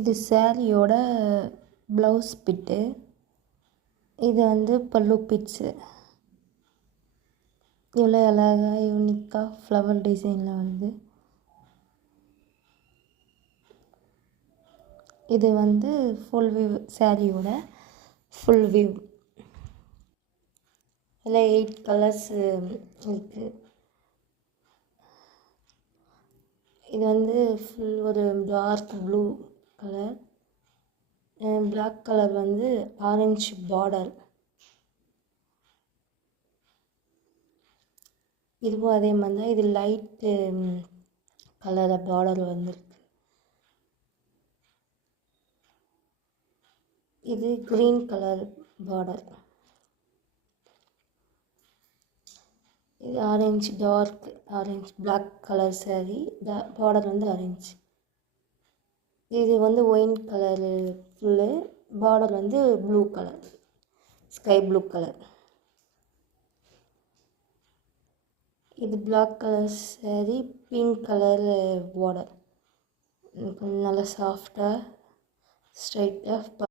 இது சாரியோட blouse bit. இது வந்து பல்லு பிட்ஸு. இவ்வளோ அழகாக யூனிக்காக ஃப்ளவர் டிசைனில் வருது. இது வந்து ஃபுல் வியூ, சாரியோட ஃபுல் வியூ. இதில் 8 கலர்ஸ் இருக்குது. இது வந்து ஃபுல் ஒரு dark blue colour, black colour வந்து ஆரஞ்சு பார்டர். இதுவும் அதே மாதிரி தான். இது லைட்டு கலர் பார்டர் வந்துருக்கு. இது க்ரீன் கலர் பார்டர். இது orange, dark orange, black colour sari. Border வந்து ஆரஞ்சு. இது வந்து ஒயின் கலரு ஃபுல்லு, பார்டர் வந்து blue colour, sky blue colour. இது black colour sari, pink colour border. கொஞ்சம் நல்லா சாஃப்டாக ஸ்ட்ரைட்டாக